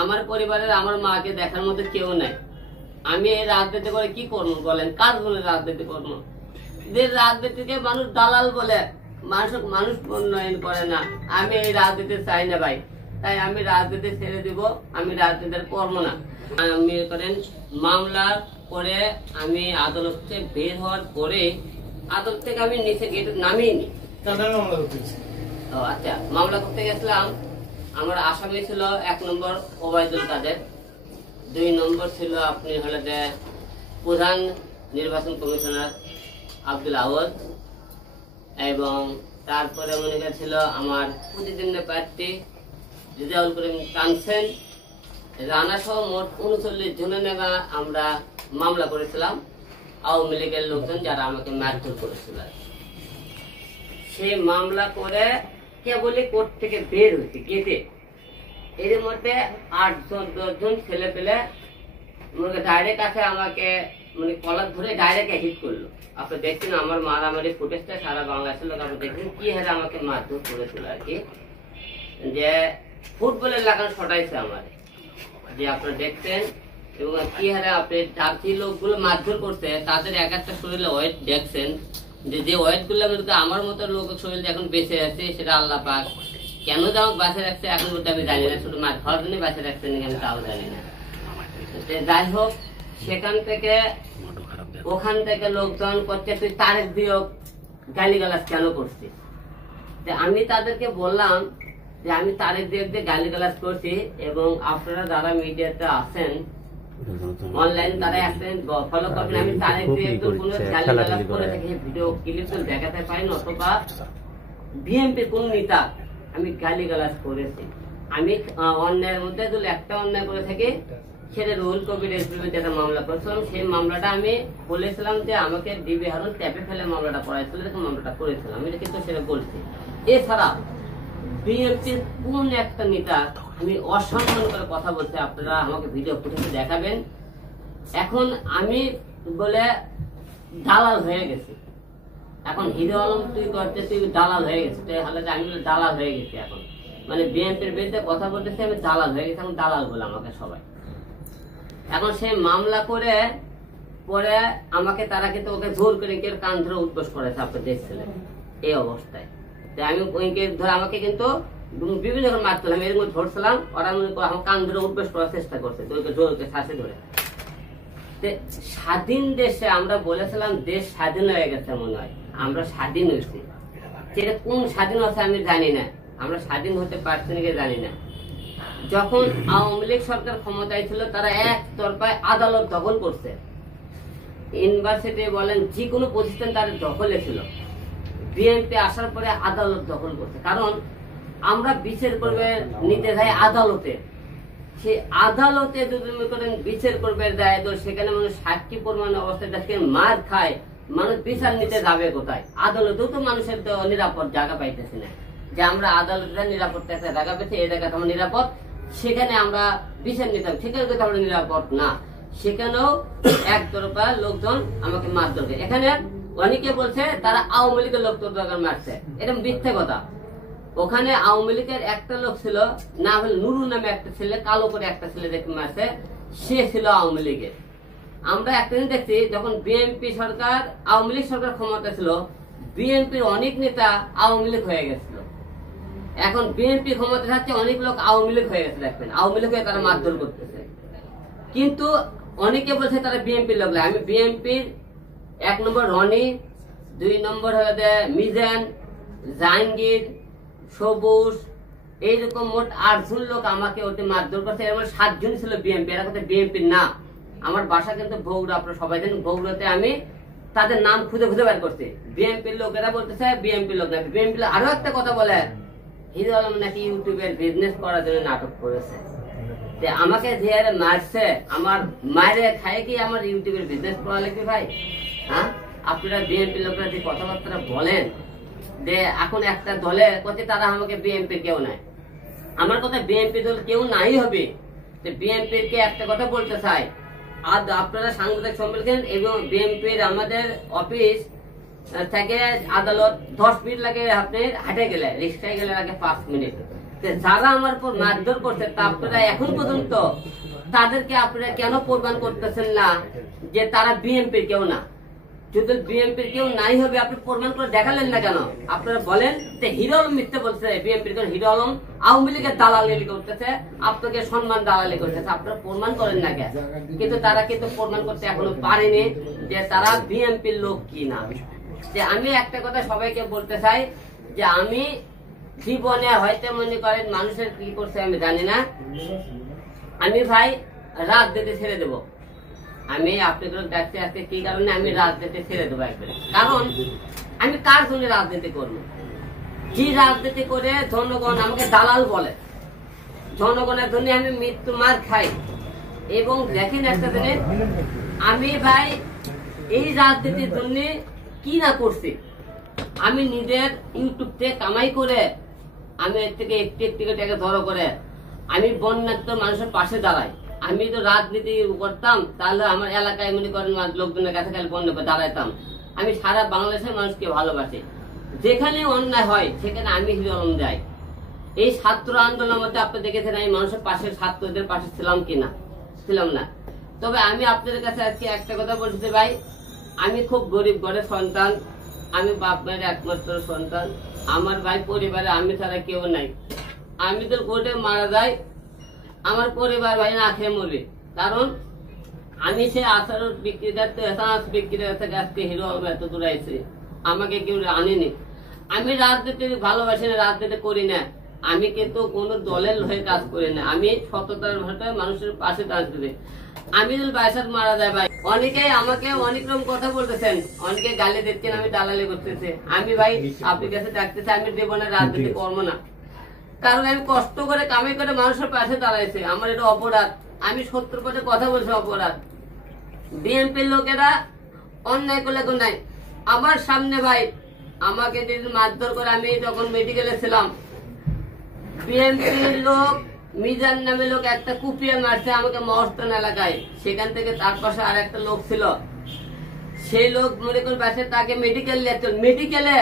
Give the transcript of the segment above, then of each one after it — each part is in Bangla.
আমার পরিবারের আমার মাকে দেখার মতো কেউ নাই। আমি এই রাজনীতি করে কি করবো বলেন? কাজ বলে রাজনীতি করবো? যে রাজনীতিকে মানুষ দালাল বলে, মানুষ উন্নয়ন করে না। আমি এই রাজনীতি চাই না ভাই, তাই আমি রাজনীতি ছেড়ে দিব। আমি রাজনীতি করবো না। আমি করেন মামলা করে আমি আদালত থেকে বের হওয়ার পরে আদালত থেকে আমি নিচে গেট নামিনি। আচ্ছা, মামলা করতে গেছিলাম। আমার আসামি ছিল 1 নম্বর ওবায়দুল কাদের, 2 নম্বর ছিল আপনি হলে যে প্রধান নির্বাচন কমিশনার আব্দুল আওয়াজ, এবং তারপরে মনে করেছিল আমার প্রতিদ্বন্দ্বী প্রার্থী রেজাউল করিম কানসেন, রানা সহ মোট 39 জনের নামে আমরা মামলা করেছিলাম। আওয়ামী লীগের লোকজন যারা আমাকে মারধর করেছিল, সেই মামলা করে কেবলই কোর্ট থেকে বের হয়েছে গেটে। এর মধ্যে 8-10 জন ছেলে পেলে ডাইরেক্ট আছে আমাকে মানে কলার ধরে ডাইরেক্ট হিট করলো। আপনি দেখছেন আমার মারামারি ফুটেজটা সারা বাংলাদেশের লোক আপনি দেখছেন কি হারে আমাকে মারধর করেছিল আর কি, যে ফুটবলের লাগানো ছটাইছে আমার, যে আপনারা দেখছেন। এবং কি হারে আপনি যে লোকগুলো মারধর করছে তাদের এক একটা শরীরে ওয়েট দেখছেন, যে ওয়েট গুলো আমার মতো লোক শরীর এখন বেঁচে আছে, সেটা আল্লাহ পাক কেন যে আমাকে বাঁচে রাখছে এখন বলতে আমি জানি না। শুধু মার খাওয়ার জন্য বাঁচে রাখছেন আমি তাও জানি না। যাই হোক, সেখান থেকে ওখান থেকে লোকজন করছে তুই তারেক দিয়েও গালিগালাজ কেন করছিস? আমি তাদেরকে বললাম যে আমি তারেক দিয়ে গালিগালাজ করছি, এবং আপনারা যারা মিডিয়াতে আছেন অনলাইন তারা একদিন ফলো করবেন। আমি তারেক দিয়ে কোনো গালিগালাজ করে থাকি ভিডিও ক্লিপ তো দেখাতে পারি না, অথবা বিএনপির কোন নেতা আমি গালিগালাজ করেছি। আমি অন্যায়ের মধ্যে যদি একটা অন্যায় করে থাকি সেটা রুহুল কবিরের বিরুদ্ধে একটা মামলা করেছিলাম। সেই মামলাটা আমি বলেছিলাম যে আমাকে ডিবি হারুন ট্যাপে ফেলে মামলাটা করাইছিল, এরকম মামলাটা করেছিলাম, এটা কিন্তু সেটা বলছি। এছাড়া বিএনপির কোন একটা নেতা আমি অসম্মান করে কথা বলছি, আপনারা আমাকে ভিডিও ফুটেজে দেখাবেন। এখন আমি বলে দালাল হয়ে গেছি, এখন হিরো আলম তুই করতে তুই দালাল হয়ে গেছে, তাহলে আমি দালাল হয়ে গেছি। এখন মানে বিএনপির বিরুদ্ধে কথা বলতেছি আমি দালাল হয়ে গেছি, এখন দালাল বলে আমাকে সবাই। এখন সে মামলা করে পরে আমাকে তারা কিন্তু ওকে জোর করে কেউ কান ধরে উদ্বোস করেছে, আপনি দেখছিলেন এই অবস্থায়। আমি ধরে আমাকে কিন্তু বিভিন্ন রকম মারছিলাম, এর মধ্যে ধরছিলাম, ওরা আমার কান ধরে উদ্বোস করার চেষ্টা করছে, জোরকে শ্বাসে ধরে। স্বাধীন দেশে আমরা বলেছিলাম দেশ স্বাধীন হয়ে গেছে, মনে হয় আমরা স্বাধীন হয়েছি। সেটা কোন স্বাধীন হচ্ছে আমি জানি না, আমরা স্বাধীন হতে পারছি নাকি জানি না। যখন আওয়ামী লীগ সরকার ক্ষমতায় ছিল তারা একতরফায় আদালত দখল করছে, ইউনিভার্সিটি বলেন যে কোনো প্রতিষ্ঠান তাদের দখলে ছিল। বিএনপি আসার পরে আদালত দখল করছে, কারণ আমরা বিচার করবে নিতে যাই আদালতে। সেই আদালতে যদি বিচার করবে যায় তো সেখানে মানুষ সাক্ষী প্রমাণ অবস্থায় দেখে মার খায়, মানুষ বিচার নিতে যাবে কোথায়? আদালতেও তো মানুষের তো নিরাপদ জায়গা পাইতেছে না, যে আমরা আদালতে নিরাপদ একটা জায়গা পেয়েছি, এই জায়গাটা আমার নিরাপদ, সেখানে আমরা বিচার নিতে হবে, সেখানে কিন্তু আমরা নিরাপদ না। সেখানেও একতরফা লোকজন আমাকে মারধর করে। এখানে অনেকে বলছে তারা আওয়ামী লীগের লোক তোর মারছে, এটা মিথ্যে কথা। ওখানে আওয়ামী লীগের একটা লোক ছিল, না হলে নুরু নামে একটা ছেলে, কালো করে একটা ছেলে দেখে মারছে, সে ছিল আওয়ামী লীগের। আমরা একটা দিন দেখছি যখন বিএনপি সরকার আওয়ামী লীগ সরকার ক্ষমতা ছিল, বিএনপির অনেক নেতা আওয়ামী লীগ হয়ে গেছিল। এখন বিএনপি ক্ষমতা থাকছে, অনেক লোক আওয়ামী লীগ হয়ে গেছে, দেখবেন আওয়ামী লীগ হয়ে তারা মারধর করতেছে। কিন্তু অনেকে বলছে তারা বিএনপির লোক। আমি বিএনপির 1 নম্বর রনি, 2 নম্বর হলে মিজান, জাহাঙ্গীর, সবুজ, এইরকম মোট 8 জন লোক আমাকে ওতে মারধর করছে। এর মধ্যে 7 জন ছিল বিএনপি, এরা কথা বিএনপির না। আমার বাসা কিন্তু বগুড়া, আপনারা সবাই জানেন। বগুড়াতে আমি তাদের নাম খুঁজে খুঁজে বের করছি। বিএনপির লোকেরা বলতেছে বিএনপির লোক নাকি। বিএনপি আরো একটা কথা বলে হিরো আলম নাকি ইউটিউবের বিজনেস করার জন্য নাটক করেছে। আমাকে যে মারছে, আমার মায়ের খায় কি আমার ইউটিউবের বিজনেস করা লাগবে ভাই? হ্যাঁ, আপনারা বিএনপি লোকরা যে কথাবার্তা বলেন যে এখন একটা দলে করছে তারা আমাকে বিএনপি কেউ নাই, আমার কথা বিএনপি দল কেউ নাই হবে। বিএনপি কে একটা কথা বলতে চাই, আর আপনারা সাংবাদিক সম্মেলন এবং বিএনপির আমাদের অফিস থেকে আদালত 10 মিনিট লাগে, আপনি হাঁটে গেলে রিক্সায় গেলে লাগে 5 মিনিট। যারা আমার উপর মারধর করছে তা আপনারা এখন পর্যন্ত তাদেরকে আপনারা কেন প্রমাণ করতেছেন না যে তারা বিএনপির কেউ না? যদি বিএনপির কেউ নাই হবে আপনি প্রমাণ করে দেখালেন না কেন? আপনারা বলেন যে হিরো আলম মিথ্যে বলছে, বিএনপির হিরো আলম আওয়ামী লীগের দালালি করতেছে, আপনাকে সম্মান দালালি করতেছে, আপনারা প্রমাণ করেন না কেন? কিন্তু তারা কিন্তু প্রমাণ করতে এখনো পারেনি যে তারা বিএনপির লোক কি না। যে আমি একটা কথা সবাইকে বলতে চাই যে আমি জীবনে হয়তো মনে করেন মানুষের কি করছে আমি জানি না, আমি ভাই রাজনীতি ছেড়ে দেব। আমি আপনাদের দেখতে আজকে কি কারণে আমি রাজনীতি ছেড়ে দেবো একবারে, কারণ আমি কার জন্য রাজনীতি করবো? যে রাজনীতি করে জনগণ আমাকে দালাল বলে, জনগণের জন্য আমি মৃত্যু মার খাই। এবং দেখেন একটা জিনিস, আমি ভাই এই রাজনীতির জন্য কি না করছি, আমি নিজের ইউটিউব থেকে কামাই করে আমি এর থেকে একটি একটি টাকা ধরো করে আমি বন্যার্থ মানুষের পাশে দাঁড়াই। আমি তো রাজনীতি করতাম তাহলে আমার এলাকায় মনে করেন লোকজনের কাছে খালি বন্যা দাঁড়াইতাম। আমি সারা বাংলাদেশের মানুষকে ভালোবাসি, যেখানে অন্যায় হয় সেখানে আমি হিরো আলম যাই। এই ছাত্র আন্দোলনের মধ্যে আপনি দেখেছেন আমি মানুষের পাশে, ছাত্রদের পাশে ছিলাম কিনা? ছিলাম না। তবে আমি আপনাদের কাছে আজকে একটা কথা বলতে ভাই, আমি খুব গরিব ঘরের সন্তান, আমি বাপ মায়ের একমাত্র সন্তান, আমার ভাই পরিবারে আমি ছাড়া কেউ নাই। আমি তো কোর্টে মারা যাই, আমার পরিবার ভাই না খেয়ে মরবে, কারণ আমি সে আচার বিক্রিদার বিক্রিদার থেকে আজকে হিরো আলম এত দূর আইছে, আমাকে কেউ আনেনি। আমি রাজনীতি ভালোবাসি না, রাজনীতি করি না, আমি কিন্তু কোন দলের হয়ে কাজ করি না, আমি সততার ভাষায় মানুষের পাশে দাঁড়াতে। আমি যদি বাইসাত মারা যায় ভাই, অনেকেই আমাকে অনেক রকম কথা বলতেছেন, অনেকে গালি দিচ্ছেন, আমি দালালি করতেছে। আমি ভাই আপনার কাছে ডাকতেছি, আমি জীবনে রাজনীতি করবো না, কারণ আমি কষ্ট করে কামাই করে মানুষের পাশে দাঁড়াইছে, আমার এটা অপরাধ। আমি 70% কথা বলছি অপরাধ। বিএনপির লোকেরা অন্যায় করলে কোন নাই, আমার সামনে ভাই আমাকে যদি মারধর করে, আমি যখন মেডিকেলে ছিলাম বিএনপির লোক মিজান নামে লোক একটা কুপিয়ে মারছে আমাকে মহস্থান এলাকায়, সেখান থেকে তার পাশে আর একটা লোক ছিল, সেই লোক মনে করেন পাশে তাকে মেডিকেল মেডিকেলে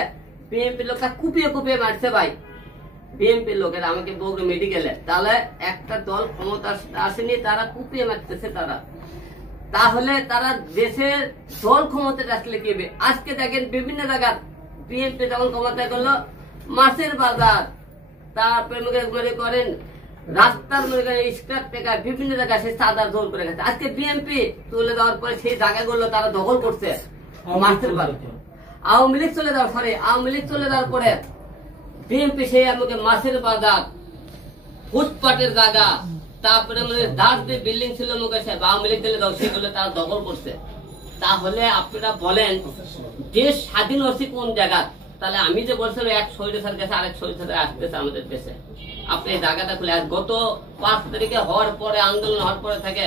বিএনপির লোকটা কুপিয়ে কুপিয়ে মারছে ভাই। বিএনপির লোকের আমাকে বগুড়া মেডিকেলে, তাহলে একটা দল ক্ষমতা আসেনি, তারা কুপিয়ে মারতেছে তারা, তাহলে তারা দেশের দল ক্ষমতা আসলে কি হবে? আজকে দেখেন বিভিন্ন জায়গায় বিএনপি যখন ক্ষমতা করলো, মাছের বাজার, তারপরে মনে করেন রাস্তার মনে করেন স্ক্র্যাপ টেকা বিভিন্ন জায়গায় সে চাঁদা জোর করে গেছে। আজকে বিএনপি তুলে দেওয়ার পরে সেই জায়গাগুলো তারা দখল করছে মাছের বাজার। আওয়ামী লীগ চলে যাওয়ার পরে বিএনপি সেই আমাকে মাছের বাজার, ফুটপাটের জায়গা, তারপরে মানে দাস যে বিল্ডিং ছিল মুখে সাহেব আওয়ামী লীগ দিলে দাও, সেগুলো তারা দখল করছে। তাহলে আপনারা বলেন দেশ স্বাধীন হচ্ছে কোন জায়গা? তাহলে আমি যে বলছিলাম এক শহীদের কাছে আরেক শহীদের আসতেছে আমাদের দেশে, আপনি এই জায়গাটা খুলে গত 5 তারিখে হওয়ার পরে, আন্দোলন হওয়ার পরে থেকে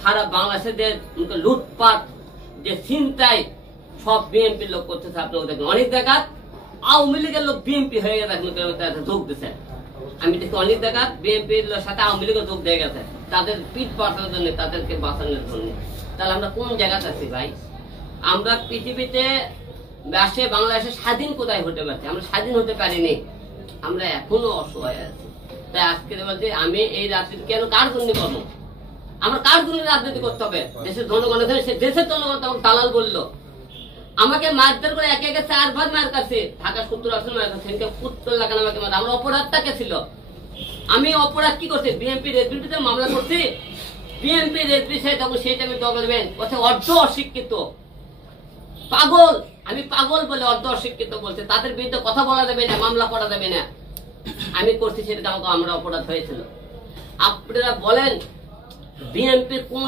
সারা বাংলাদেশের লুটপাট যে ছিনতাই সব বিএনপির লোক করতেছে। আপনাকে দেখুন অনেক জায়গা আওয়ামী লীগের লোক বিএনপি হয়ে গেছে, যোগ দিচ্ছে। আমি দেখি অনেক জায়গা বিএনপির সাথে আওয়ামী লীগের যোগ দিয়ে গেছে তাদের পিঠ বাঁচানোর জন্য, তাদেরকে বাঁচানোর জন্য। তাহলে আমরা কোন জায়গাতে আছি ভাই? আমরা পৃথিবীতে আসে বাংলাদেশে স্বাধীন কোথায় হতে পারছি? আমরা স্বাধীন হতে পারিনি, আমরা এখনো অসহায় আছি। তাই আজকে বলছি আমি এই রাজনীতি কেন, কার জন্য করবো? আমার কার জন্য রাজনীতি করতে হবে? দেশের জনগণের, দেশের জনগণ তখন দালাল বললো, আমাকে মারধর করে একে একে 4 বার মার কাছে, ঢাকা 70 আসন মার কাছে, পুত্তর লাগানো আমাকে মার। আমার অপরাধটা কে ছিল? আমি অপরাধ কি করছি? বিএনপি রেডবিতে মামলা করছি, বিএনপি রেডবি সে তখন সেইটা আমি দখলবেন কথা অর্ধ অশিক্ষিত পাগল, আমি পাগল বলে অর্ধ অশিক্ষিত বলছে, তাদের বিরুদ্ধে কথা বলা যাবে না, মামলা করা যাবে না। আমি করছি সেটা আমাকে, আমরা অপরাধ হয়েছিল। আপনারা বলেন বিএনপির কোন